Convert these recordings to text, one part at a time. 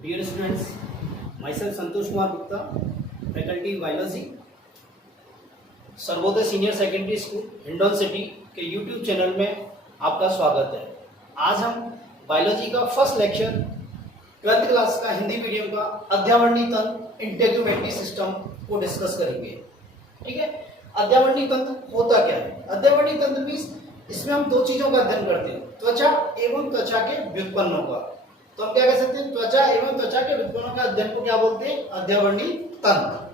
Dear students, myself Santosh Kumar Gupta, faculty biology, Sarvodaya senior secondary school Hindaun city के YouTube channel में आपका स्वागत है। आज हम बायोलॉजी का फर्स्ट लेक्चर 12th क्लास का हिंदी मीडियम का अध्यावरणी तंत्र इंटेग्युमेंट्री सिस्टम को डिस्कस करेंगे। ठीक है, अध्यावरणी तंत्र होता क्या है? अध्यावरणी तंत्र मीन्स इसमें हम दो चीजों का अध्ययन करते हैं, त्वचा एवं त्वचा के व्युत्पन्नों का। तो हम क्या कह सकते हैं? त्वचा एवं त्वचा के व्युत्पन्नों का अध्ययन को क्या बोलते हैं? अध्यावरणी तंत्र।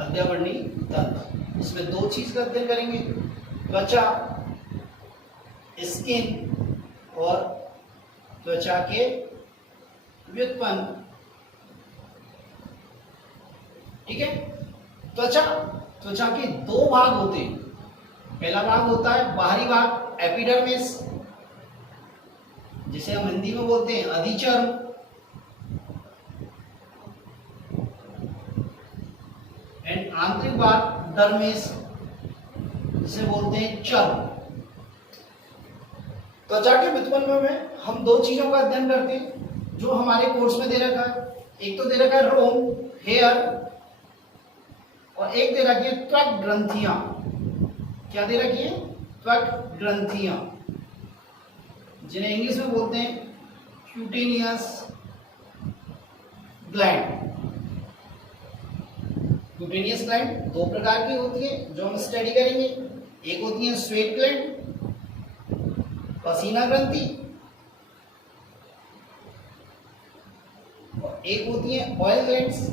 अध्यावरणी तंत्र, इसमें दो चीज का अध्ययन करेंगे, त्वचा स्किन और त्वचा के व्युत्पन्न। ठीक है, त्वचा के दो भाग होते हैं। पहला भाग होता है बाहरी भाग एपिडर्मिस, जिसे हम हिंदी में बोलते हैं अधिचर्म, एंड आंतरिक भाग डर्मिस, जिसे बोलते हैं चर्म। त्वचा के व्युत्पन्न में हम दो चीजों का अध्ययन करते हैं जो हमारे कोर्स में दे रखा है। एक तो दे रखा है रोम, हेयर, और एक दे रखी है त्वक ग्रंथियां। क्या दे रखी है? त्वक ग्रंथियां, जिन्हें इंग्लिश में बोलते हैं क्यूटेनियस ग्लैंड। क्यूटेनियस ग्लैंड दो प्रकार की होती है जो हम स्टडी करेंगे। एक होती है स्वेट ग्लैंड, पसीना ग्रंथि, और एक होती है ऑयल ग्लैंड्स,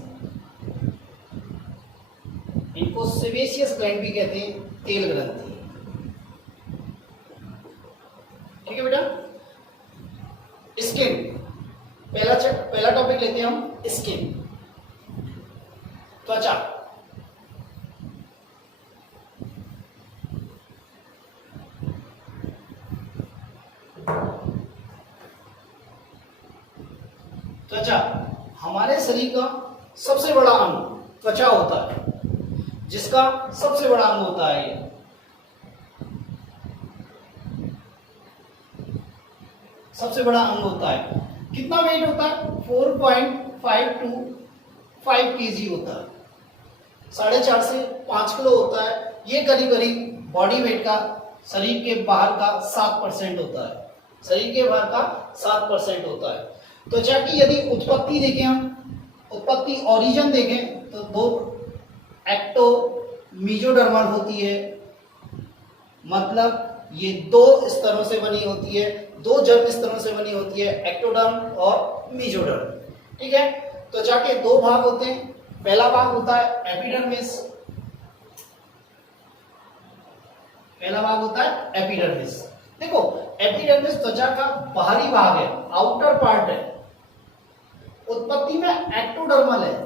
इनको सेबेशियस ग्लैंड भी कहते हैं, तेल ग्रंथि। ठीक है बेटा, स्किन पहला टॉपिक लेते हैं हम, स्किन, त्वचा। त्वचा हमारे शरीर का सबसे बड़ा अंग त्वचा होता है, जिसका सबसे बड़ा अंग होता है ये। सबसे बड़ा अंग होता है। कितना वेट होता है? 4.5 to 5 kg होता है। 4.5 से 5 किलो होता है। ये करीब करीब बॉडी वेट का शरीर के बाहर का 7% होता है। शरीर के बाहर का 7% होता है। त्वचा की यदि उत्पत्ति देखें, हम उत्पत्ति ओरिजिन देखें तो दो एक्टो मीजोडर्मल होती है, मतलब ये दो स्तरों से बनी होती है, दो जर्म स्तरों से बनी होती है, एक्टोडर्म और मीजोडर्म। ठीक है, त्वचा के दो भाग होते हैं। पहला भाग होता है एपिडर्मिस, पहला भाग होता है एपिडर्मिस। देखो, एपिडर्मिस त्वचा का बाहरी भाग है, आउटर पार्ट है। उत्पत्ति में एक्टोडर्मल है।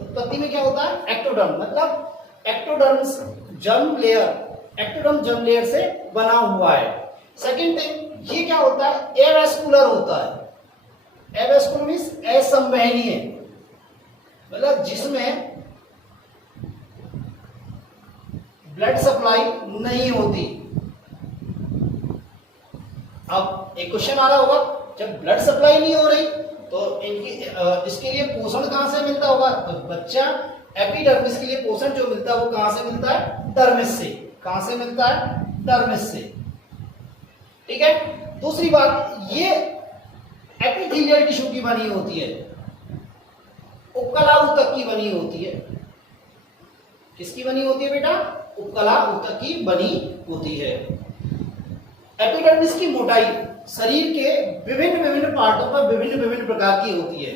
उत्पत्ति में क्या होता है? एक्टोडर्म, मतलब ectoderms germ layer, ectoderm germ layer से बना हुआ है। सेकंड थिंग, ये क्या होता है? एवेस्कुलर होता है। एवेस्कुलर मींस असंवहनीय, मतलब जिसमें ब्लड सप्लाई नहीं होती। अब एक क्वेश्चन आ रहा होगा, जब ब्लड सप्लाई नहीं हो रही तो इसके लिए पोषण कहां से मिलता होगा? तो बच्चा एपिडर्मिस के लिए पोषण जो मिलता है वो कहां से मिलता है? डर्मिस से। कहां से मिलता है? डर्मिस से। ठीक है, दूसरी बात, ये एपिथेलियल टिश्यू की बनी होती है, उपकला ऊतक की बनी होती है। किसकी बनी होती है बेटा? उपकला ऊतक की बनी होती है। एपिडर्मिस की मोटाई शरीर के विभिन्न पार्टों पर विभिन्न प्रकार की होती है।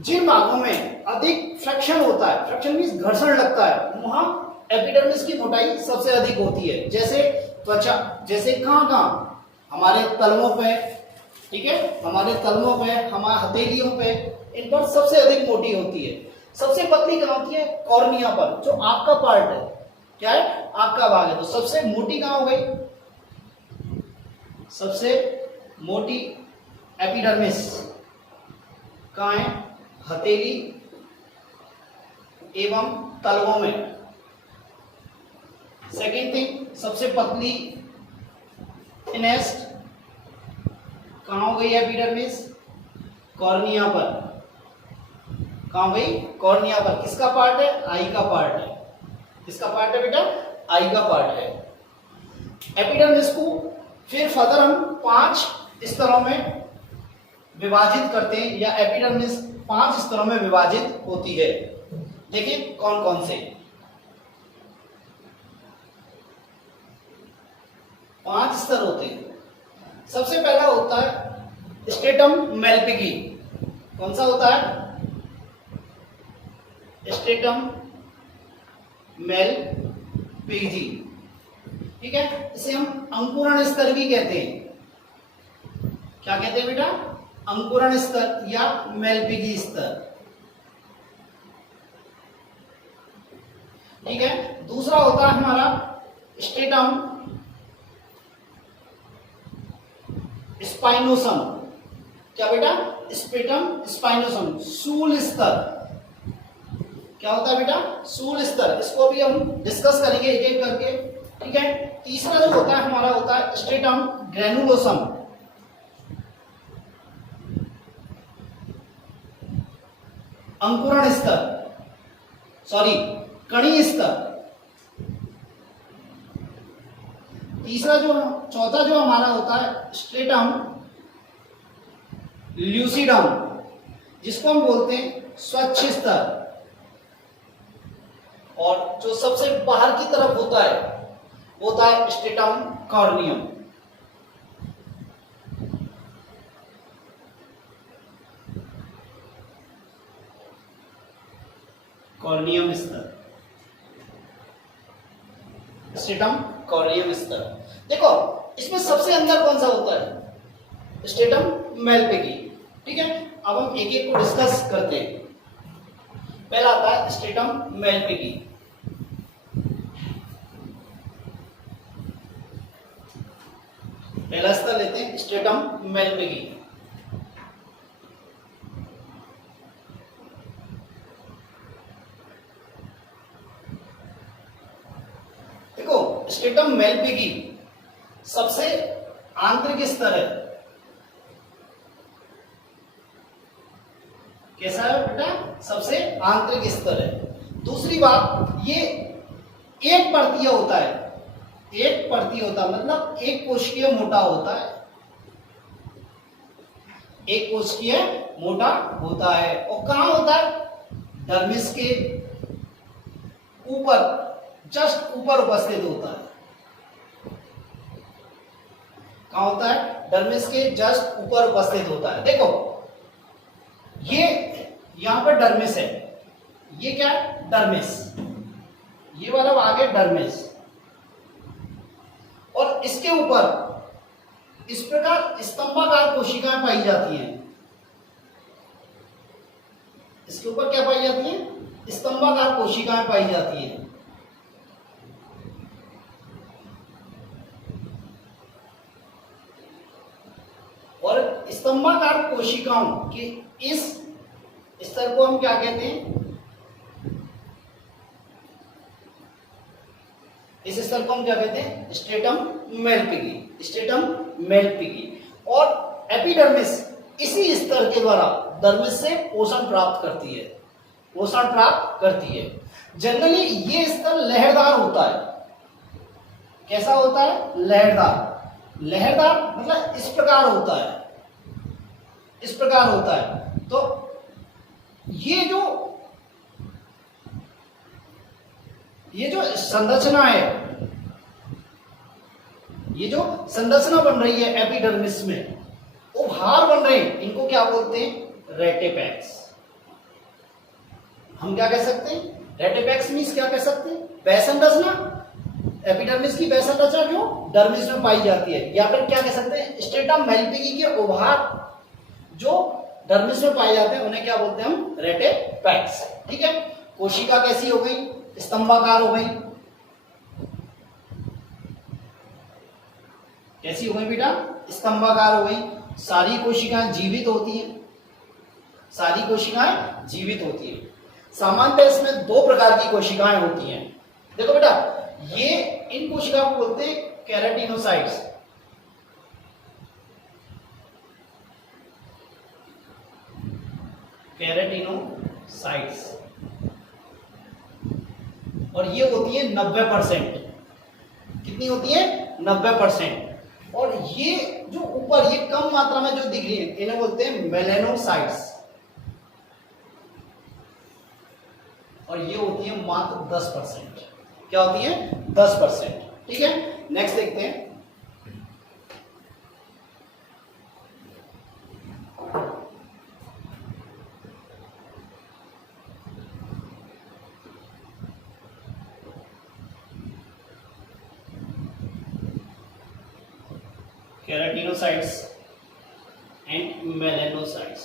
जिन भागों में अधिक फ्रिक्शन होता है, फ्रिक्शन मींस घर्षण लगता है, वहां एपिडर्मिस की मोटाई सबसे अधिक होती है। जैसे त्वचा, जैसे कहां? हमारे तलवों पे, ठीक है, हमारे तलवों पे, हमारे हथेलियों पे, इन पर सबसे अधिक मोटी होती है। सबसे पतली कहां होती है? कॉर्निया पर, जो आपका पार्ट है। क्या है? आपका भाग है। तो सबसे मोटी कहां हो गई? सबसे मोटी एपिडर्मिस कहां है? हथेली एवं तलवों में। सेकेंड थिंग, सबसे पतली नेक्स्ट कहाँ हो गई एपिडर्मिस? कॉर्निया पर। कहाँ हो गई? कॉर्निया पर। किसका पार्ट है? आई का पार्ट है। किसका पार्ट है बेटा? आई का पार्ट है। एपिडर्मिस को फिर फर्दर हम 5 स्तरों में विभाजित करते हैं, या एपिडर्मिस 5 स्तरों में विभाजित होती है। देखिए कौन कौन से 5 स्तर होते हैं। सबसे पहला होता है स्ट्रेटम मेलपिगी। कौन सा होता है? Stratum Malpighi. ठीक है, इसे हम अंकुरण स्तर भी कहते हैं। क्या कहते हैं बेटा? अंकुरण स्तर या मेलपिगी स्तर। ठीक है, दूसरा होता है हमारा स्ट्रेटम स्पाइनोसम। क्या बेटा? स्ट्रेटम स्पाइनोसम, सूल स्तर। क्या होता है बेटा? सूल स्तर। इसको भी हम डिस्कस करेंगे एक एक करके। ठीक है, तीसरा जो होता है हमारा होता है स्ट्रेटम ग्रेनुलोसम। अंकुरण स्तर, सॉरी कणी स्तर। चौथा जो हमारा होता है स्ट्रेटम ल्यूसिडम, जिसको हम बोलते हैं स्वच्छ स्तर। और जो सबसे बाहर की तरफ होता है वो होता है स्ट्रेटम कॉर्नियम। कॉर्नियम स्तर, स्ट्रेटम कॉर्नियम स्तर। देखो इसमें सबसे अंदर कौन सा होता है? Stratum Malpighi. ठीक है, अब हम एक एक को डिस्कस करते हैं। पहला आता है स्ट्रेटम मेलपिगी। पहला स्तर लेते हैं स्ट्रेटम मेलपिगी। देखो स्ट्रेटम मेलपिगी सबसे आंतरिक स्तर है। कैसा है बेटा? सबसे आंतरिक स्तर है। दूसरी बात, ये एक परतीय होता है। एक परतीय होता है मतलब एक कोशिकीय मोटा होता है। एक कोशिकीय मोटा होता है। और कहां होता है? डर्मिस के ऊपर, जस्ट ऊपर उपस्थित होता है। कहां होता है? डर्मिस के जस्ट ऊपर उपस्थित होता है। देखो ये यहां पर डर्मिस है, ये क्या है? डर्मिस। ये वाला आगे डर्मिस, और इसके ऊपर इस प्रकार स्तंभाकार कोशिकाएं पाई जाती हैं। इसके ऊपर क्या पाई जाती है? स्तंभाकार कोशिकाएं पाई जाती हैं। और स्तंभाकार कोशिकाओं के इस स्तर को हम क्या कहते हैं? इस स्तर को हम क्या कहते हैं? Stratum Malpighi. Stratum Malpighi. और एपिडर्मिस इसी स्तर के द्वारा डर्मिस से पोषण प्राप्त करती है। पोषण प्राप्त करती है। जनरली ये स्तर लहरदार होता है। कैसा होता है? लहरदार। लहरदार मतलब इस प्रकार होता है, इस प्रकार होता है। तो ये जो संरचना है, ये जो संरचना बन रही है एपिडर्मिस में, उभार बन रहे हैं, इनको क्या बोलते हैं? रेटिपेक्स। हम क्या कह सकते हैं? रेटिपेक्स मींस क्या कह सकते हैं? वह संरचना, एपिडर्मिस की वह संरचना जो डर्मिस में पाई जाती है। या फिर क्या कह सकते हैं? स्ट्रेटम मेलपिगी के उभार जो डर्मिस में पाए जाते हैं उन्हें क्या बोलते हैं हम? रेटिपेक्स। ठीक है, कोशिका कैसी हो गई? स्तंभाकार हो गई। कैसी हो गई बेटा? स्तंभाकार हो गई। सारी कोशिकाएं जीवित होती हैं। सारी कोशिकाएं जीवित होती हैं। सामान्यतः इसमें 2 प्रकार की कोशिकाएं होती हैं। देखो बेटा, ये इन कोशिकाओं को बोलते हैं केराटिनोसाइट्स। केराटिनोसाइट्स, और ये होती है 90%। कितनी होती है? 90%। और ये जो ऊपर ये कम मात्रा में जो दिख रही है इन्हें बोलते हैं मेलेनोसाइट्स, और ये होती है मात्र 10%। क्या होती है? 10%। ठीक है, नेक्स्ट देखते हैं। Keratinocytes and melanocytes.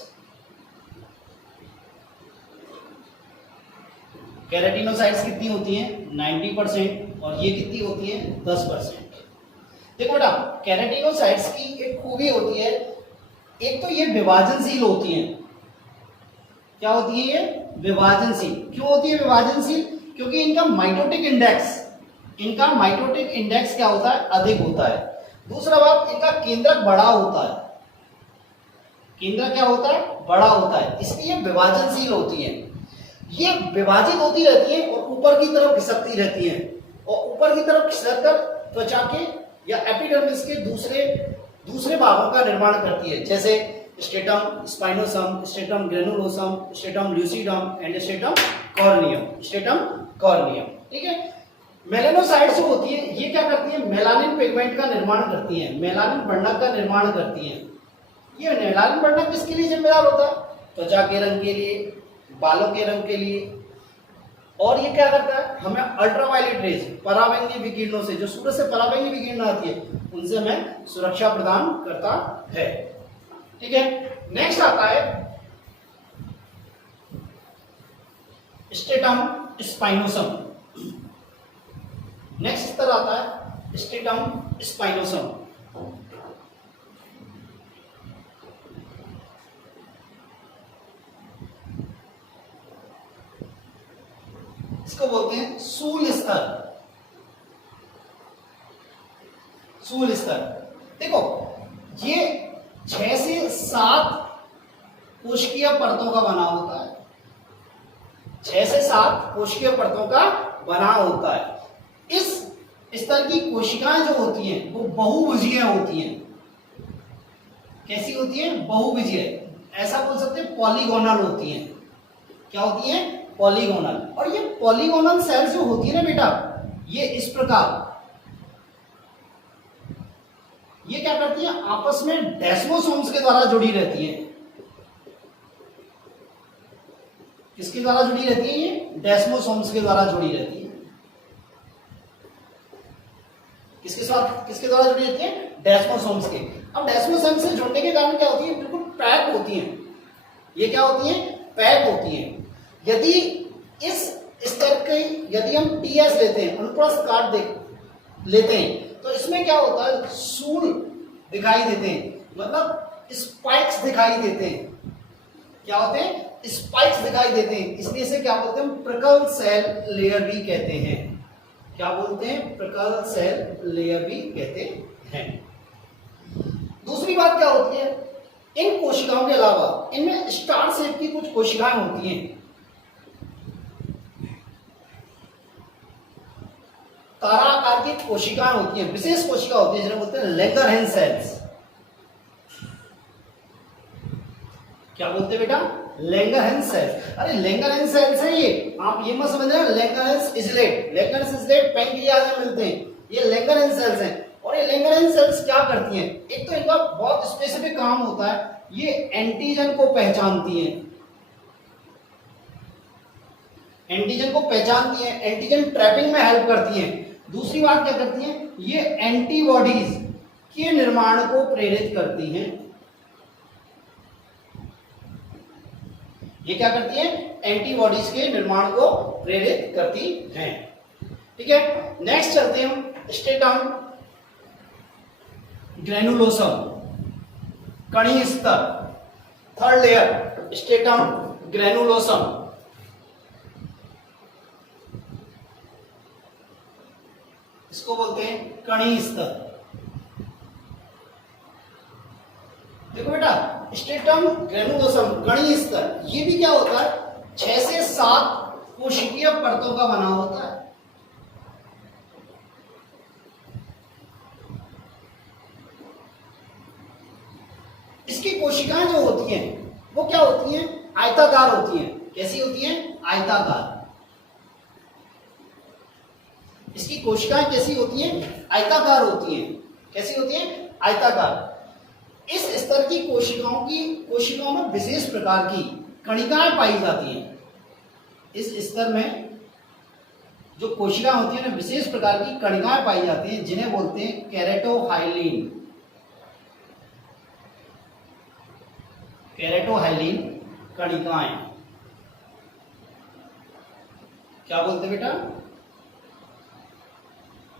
केराटिनोसाइट्स कितनी होती हैं? 90%, और ये कितनी होती है? 10%। देखो बेटा, केराटिनोसाइट्स की एक खूबी होती है, एक तो ये विभाजनशील होती हैं। क्या होती है ये? विभाजनशील। क्यों होती है विभाजनशील? क्योंकि इनका माइटोटिक इंडेक्स क्या होता है? अधिक होता है। दूसरा बात, इनका केंद्रक बड़ा होता है। केंद्रक क्या होता है? बड़ा होता है, इसलिए विभाजनशील होती है। ये विभाजित होती रहती है और ऊपर की तरफ खिसकती रहती हैं, और ऊपर की तरफ खिसककर त्वचा के या एपिडर्मिस के दूसरे भागों का निर्माण करती है, जैसे stratum spinosum, stratum granulosum, stratum lucidum and stratum corneum. ठीक है, मेलेनोसाइट्स जो होती है ये क्या करती है? मेलानिन पिगमेंट का निर्माण करती है, मेलानिन वर्णक का निर्माण करती है। ये मेलानिन वर्णक किसके लिए जिम्मेदार होता है? त्वचा के रंग के लिए, बालों के रंग के लिए। और ये क्या करता है? हमें अल्ट्रावायलेट रेज, पराबैंगनी विकिरणों से, जो सूरज से पराबैंगनी विकिरण आती है, उनसे हमें सुरक्षा प्रदान करता है। ठीक है, नेक्स्ट आता है स्ट्रेटम स्पाइनोसम। नेक्स्ट स्तर आता है स्ट्रेटम स्पाइनोसम। इसको बोलते हैं सूल स्तर। सूल स्तर, देखो ये 6 से 7 कोशिकीय परतों का बना होता है। 6 से 7 कोशिकीय परतों का बना होता है। इस स्तर की कोशिकाएं जो होती हैं वो बहुभुजीय होती हैं। कैसी होती हैं? बहुभुजीय। ऐसा बोल सकते हैं पॉलीगोनल होती हैं। क्या होती हैं? पॉलीगोनल। और ये पॉलीगोनल सेल्स जो होती है ना बेटा, ये इस प्रकार ये क्या करती हैं? आपस में डेस्मोसोम्स के द्वारा जुड़ी रहती हैं। किसके द्वारा जुड़ी रहती है? ये डेस्मोसोम्स के द्वारा जुड़ी रहती है। किसके द्वारा जुड़ी रहती है? डेस्मोसोम्स के। अब डेस्मोसोम्स से जुड़ने के कारण क्या होती है? बिल्कुल पैक होती हैं। ये क्या होती हैं? पैक होती हैं। यदि इस स्तर के यदि हम टीएस लेते हैं, अनुप्रस्थ काट लेते हैं, तो इसमें क्या होता है? सूल दिखाई देते हैं, मतलब स्पाइक्स दिखाई देते हैं। क्या होते हैं? स्पाइक्स दिखाई देते हैं। इसलिए इसे क्या बोलते हैं? प्रिकल सेल लेयर भी कहते हैं। क्या बोलते हैं? प्रिकल सेल लेयर भी कहते हैं। दूसरी बात क्या होती है? इन कोशिकाओं के अलावा इनमें स्टार शेप की कुछ कोशिकाएं होती हैं। तारा आकार की कोशिकाएं होती हैं, विशेष कोशिका होती है, जिन्हें बोलते हैं लैंगरहैंस सेल्स। क्या बोलते हैं बेटा? Langerhans cells. अरे लैंगरहैंस सेल्स है ये, आप ये मत समझना लैंगरहैंस इजलेट पैंक्रियाज में मिलते हैं, ये लैंगरहैंस सेल्स हैं। और ये लैंगरहैंस सेल्स क्या करती हैं? एक तो इनका बहुत स्पेसिफिक काम होता है, ये एंटीजन को पहचानती हैं। एंटीजन ट्रैपिंग में हेल्प करती हैं। दूसरी बात क्या करती हैं? ये एंटीबॉडीज के निर्माण को प्रेरित करती हैं। ये क्या करती हैं? एंटीबॉडीज के निर्माण को प्रेरित करती हैं। ठीक है, नेक्स्ट चलते हैं हम स्ट्रेटम ग्रेनुलोसम, कणीय स्तर। Third layer stratum granulosum. इसको बोलते हैं कणीय स्तर। देखो बेटा, स्ट्रेटम ग्रेनुलोसम कणी स्तर, ये भी क्या होता है 6 से 7 कोशिकीय परतों का बना होता है। इसकी कोशिकाएं जो होती हैं वो क्या होती हैं, आयताकार होती हैं। कैसी होती हैं, आयताकार। इसकी कोशिकाएं कैसी होती हैं, आयताकार होती हैं। कैसी होती हैं, आयताकार। इस स्तर की कोशिकाओं में विशेष प्रकार की कणिकाएं पाई जाती हैं। इस स्तर में जो कोशिकाएं होती हैं ना, विशेष प्रकार की कणिकाएं पाई जाती हैं, जिन्हें बोलते हैं केरेटोहाइलिन। केरेटोहाइलिन कणिकाएं क्या बोलते हैं बेटा,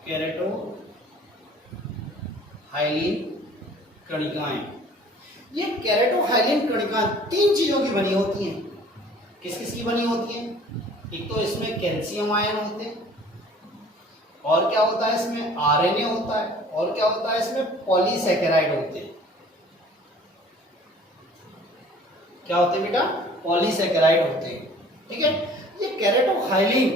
केरेटोहाइलिन कणिकाएं। ये केरेटोहाइलिन कणिकाएं 3 चीजों की बनी होती हैं। किस किस की बनी होती हैं, एक तो इसमें कैल्शियम आयन होते हैं, और क्या होता है इसमें आरएनए होता है, और क्या होता है इसमें पॉलीसैकेराइड होते हैं। क्या होते हैं बेटा, पॉलीसैकेराइड होते हैं। ठीक है, ये केरेटोहाइलिन,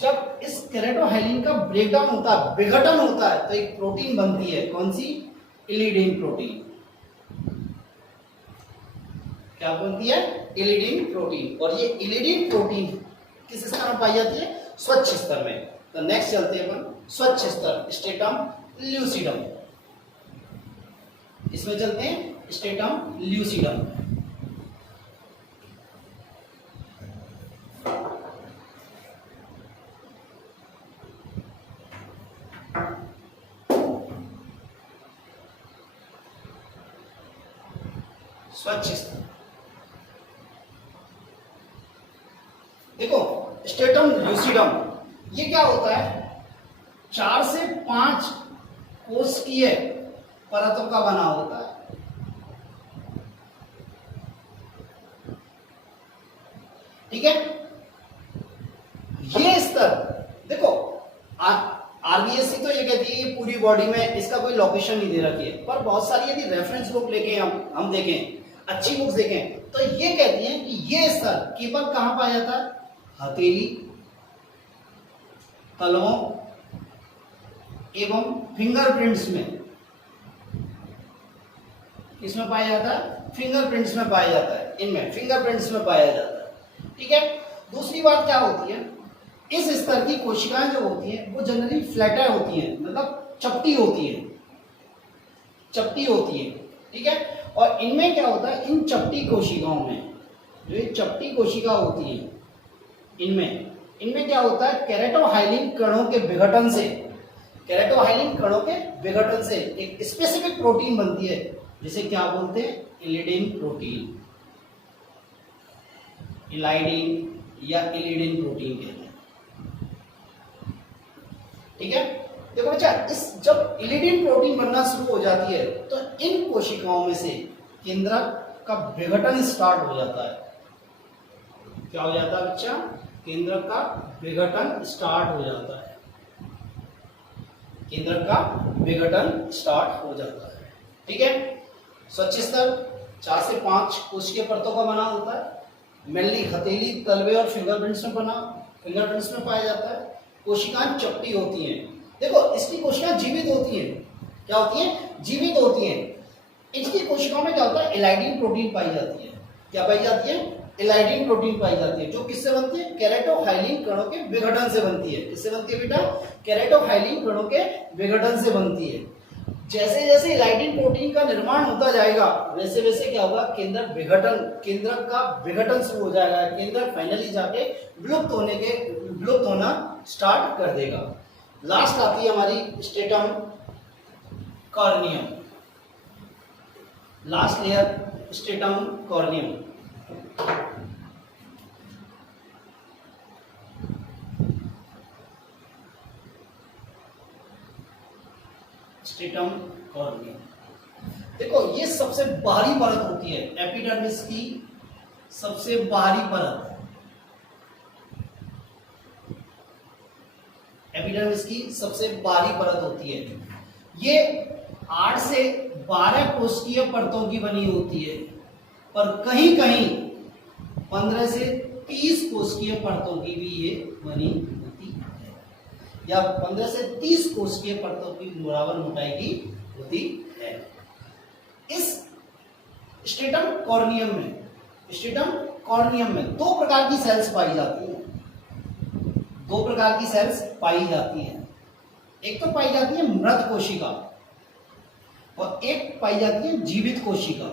जब इस केरेटोहाइलिन का ब्रेकडाउन होता है, विघटन होता है, तो एक प्रोटीन बनती है। कौन सी, इलिडीन प्रोटीन। क्या बनती है, इलिडीन प्रोटीन। और ये इलिडीन प्रोटीन किस स्तर में पाई जाती है, स्वच्छ स्तर में। तो नेक्स्ट चलते हैं अपन स्वच्छ स्तर, स्ट्रेटम ल्यूसिडम। इसमें चलते हैं स्ट्रेटम ल्यूसिडम। स्वच्छ स्तर, देखो स्ट्रेटम ल्यूसिडम ये क्या होता है, 4 से 5 कोशिकीय परतों का बना होता है। ठीक है, ये स्तर देखो आरबीएससी तो ये कहती है पूरी बॉडी में इसका कोई लोकेशन नहीं दे रखी है, पर बहुत सारी यदि रेफरेंस बुक लेके हम देखें, अच्छी बुक्स देखें, तो ये कहती हैं कि ये स्तर केवल कहां पाया जाता है, हथेली, तलवों एवं फिंगरप्रिंट्स में। इसमें पाया जाता है, फिंगरप्रिंट्स में पाया जाता है, इनमें फिंगरप्रिंट्स में पाया जाता है। ठीक है, दूसरी बात क्या होती है, इस स्तर की कोशिकाएं जो होती हैं वो जनरली फ्लैटर होती हैं, मतलब चपटी होती है, चपटी होती है। ठीक है, और इनमें क्या होता है, इन चपटी कोशिकाओं में, जो ये चपटी कोशिका होती है, इनमें क्या होता है, केरेटोहाइलिन कणों के विघटन से, केरेटोहाइलिन कणों के विघटन से एक स्पेसिफिक प्रोटीन बनती है, जिसे क्या बोलते हैं, इलिडीन प्रोटीन, इलाइडीन या इलिडीन प्रोटीन कहते हैं। ठीक है, देखो बच्चा, इस जब इलिडीन प्रोटीन बनना शुरू हो जाती है तो इन कोशिकाओं में से केंद्रक का विघटन स्टार्ट हो जाता है। क्या हो जाता है बच्चा, केंद्रक का विघटन स्टार्ट हो जाता है, केंद्रक का विघटन स्टार्ट हो जाता है। ठीक है, स्वच्छ स्तर 4 से 5 कोशिकीय परतों का बना होता है, मेनली हथेली, तलवे और फिंगरप्रिंट्स में पाया जाता है। कोशिकाएं चपटी होती हैं। देखो इसकी कोशिकाएं जीवित होती हैं, क्या होती हैं, जीवित होती हैं। इसकी कोशिकाओं में क्या होता है, इलाइडीन प्रोटीन पाई जाती है। क्या पाई जाती है, इलाइडीन प्रोटीन पाई जाती है, जो किससे बनती है, केरेटोहाइलिन कणों के विघटन से बनती है। किससे बनती है बेटा, केरेटोहाइलिन कणों के विघटन से बनती है। जैसे जैसे इलाइडीन प्रोटीन का निर्माण होता जाएगा, वैसे वैसे क्या होगा, केंद्रक का विघटन शुरू हो जाएगा। केंद्रक फाइनली जाके विलुप्त होना स्टार्ट कर देगा। लास्ट आती है हमारी stratum corneum, last layer stratum corneum. Stratum corneum, देखो ये सबसे बाहरी परत होती है, एपिडर्मिस की सबसे बाहरी परत, एपिडर्मिस की सबसे बाहरी परत होती है। ये 8 से 12 कोशिकीय परतों की बनी होती है। और कहीं कहीं 15 से 30 कोशिकीय परतों की भी ये बनी होती है, या 15 से 30 कोशिकीय परतों की बराबर मोटाई की होती है। इस स्ट्रेटम कॉर्नियम में दो प्रकार की सेल्स पाई जाती हैं। दो प्रकार की सेल्स पाई जाती हैं। एक तो पाई जाती है मृत कोशिका और एक पाई जाती है जीवित कोशिका।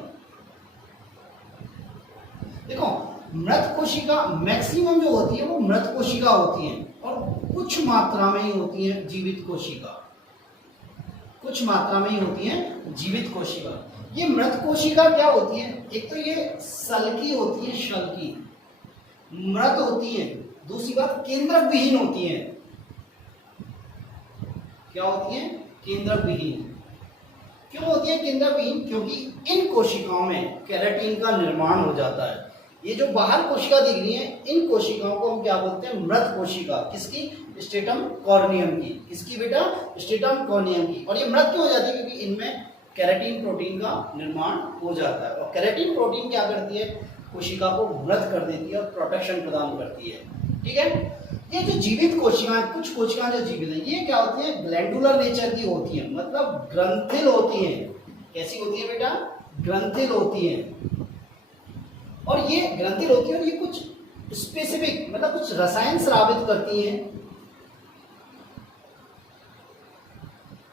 देखो, मृत कोशिका मैक्सिमम जो होती है वो मृत कोशिका होती है, और कुछ मात्रा में ही होती है जीवित कोशिका। कुछ मात्रा में ही होती है जीवित कोशिका। ये मृत कोशिका क्या होती है? एक तो ये सल्की होती है, शल्की मृत होती है। दूसरी बात, केंद्रक विहीन होती है। क्या होती है? केंद्रक विहीन। क्यों होती है केंद्रक विहीन? क्योंकि इन कोशिकाओं में केराटिन का निर्माण हो जाता है। ये जो बाहर कोशिका दिख रही है, इन कोशिकाओं को हम क्या बोलते हैं? मृत कोशिका। किसकी? स्ट्रेटम कॉर्नियम की। किसकी बेटा? स्ट्रेटम कॉर्नियम की। और ये मृत क्यों हो जाती है? क्योंकि इनमें केराटिन प्रोटीन का निर्माण हो जाता है, और केराटिन प्रोटीन क्या करती है? कोशिका को मृत कर देती है और प्रोटेक्शन प्रदान करती है। ठीक है। ये जो जीवित कोशिकाएं, कुछ कोशिकाएं जो जीवित हैं, ये क्या होती है? ग्लैंडुलर नेचर की होती है, मतलब ग्रंथिल होती है। कैसी होती है बेटा? ग्रंथिल होती है। और ये ग्रंथिल होती है और ये कुछ स्पेसिफिक, मतलब कुछ रसायन स्रावित करती हैं।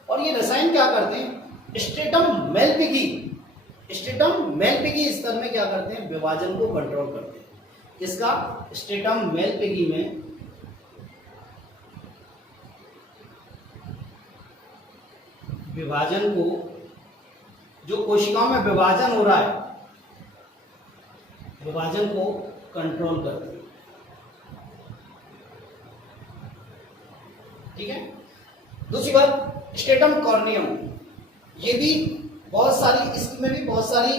और ये रसायन क्या करते हैं? स्ट्रेटम मेलपिगी स्तर में क्या करते हैं? विभाजन को कंट्रोल करते हैं। किसका? स्ट्रेटम मेलपिगी में विभाजन को, जो कोशिकाओं में विभाजन हो रहा है, विभाजन को कंट्रोल करते हैं। ठीक है। दूसरी बात, स्ट्रेटम कॉर्नियम, ये भी बहुत सारी, इसमें भी बहुत सारी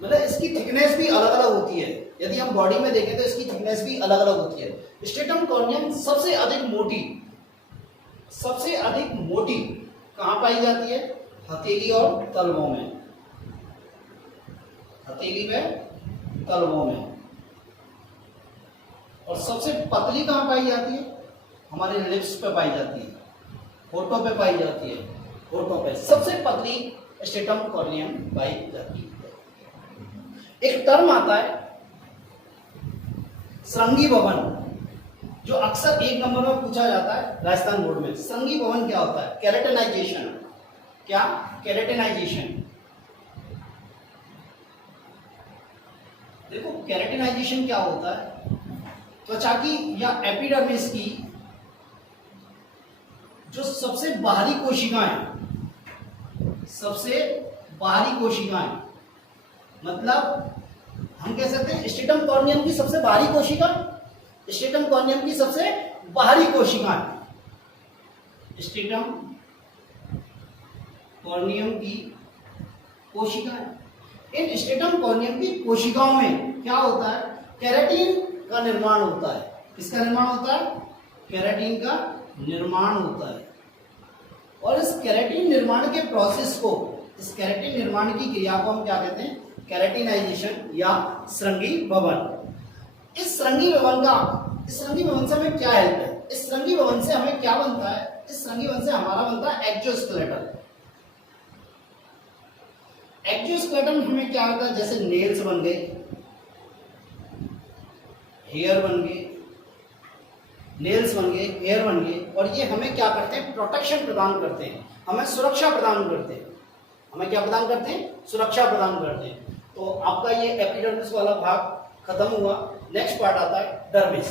मतलब इसकी थिकनेस भी अलग अलग होती है। यदि हम बॉडी में देखें तो इसकी थिकनेस भी अलग अलग होती है। स्ट्रेटम कॉर्नियम सबसे अधिक मोटी कहां पाई जाती है? हथेली और तलवों में। हथेली में, तलवों में। और सबसे पतली कहां पाई जाती है? हमारे लिप्स पे पाई जाती है, होठों पे पाई जाती है। होठों पे सबसे पतली स्ट्रेटम कॉर्नियम पाई जाती है। एक टर्म आता है श्रृंगी भवन, जो अक्सर 1 नंबर में पूछा जाता है राजस्थान बोर्ड में। श्रृंगी भवन क्या होता है? केराटिनाइजेशन। क्या? केराटिनाइजेशन। देखो, केराटिनाइजेशन क्या होता है? त्वचा की या एपिडर्मिस की जो सबसे बाहरी कोशिकाएं, मतलब हम कह सकते हैं स्ट्रेटम कॉर्नियम की सबसे बाहरी कोशिका, स्ट्रेटम कॉर्नियम की सबसे बाहरी कोशिकाएं, स्ट्रेटम कॉर्नियम की कोशिकाएं। इन स्ट्रेटम कॉर्नियम की कोशिकाओं में क्या होता है? केराटिन का निर्माण होता है। किसका निर्माण होता है? केराटिन का निर्माण होता है। और इस केराटिन निर्माण के प्रोसेस को, इस केराटिन निर्माण की क्रिया को हम क्या कहते हैं? केराटिनाइजेशन या श्रृंगी भवन। इस श्रृंगी भवन से हमें क्या हेल्प है? इस श्रृंगी भवन से हमें क्या बनता है? इस श्रृंगी भवन से हमारा बनता है एक्सोस्केलेटन। एक्सोस्केलेटन हमें क्या होता है? जैसे नेल्स बन गए, हेयर बन गए, और ये हमें क्या करते हैं? प्रोटेक्शन प्रदान करते हैं, हमें सुरक्षा प्रदान करते हैं। हमें क्या प्रदान करते हैं? सुरक्षा प्रदान करते हैं। तो आपका ये एपिडर्मिस वाला भाग खत्म हुआ। नेक्स्ट पार्ट आता है डर्मिस।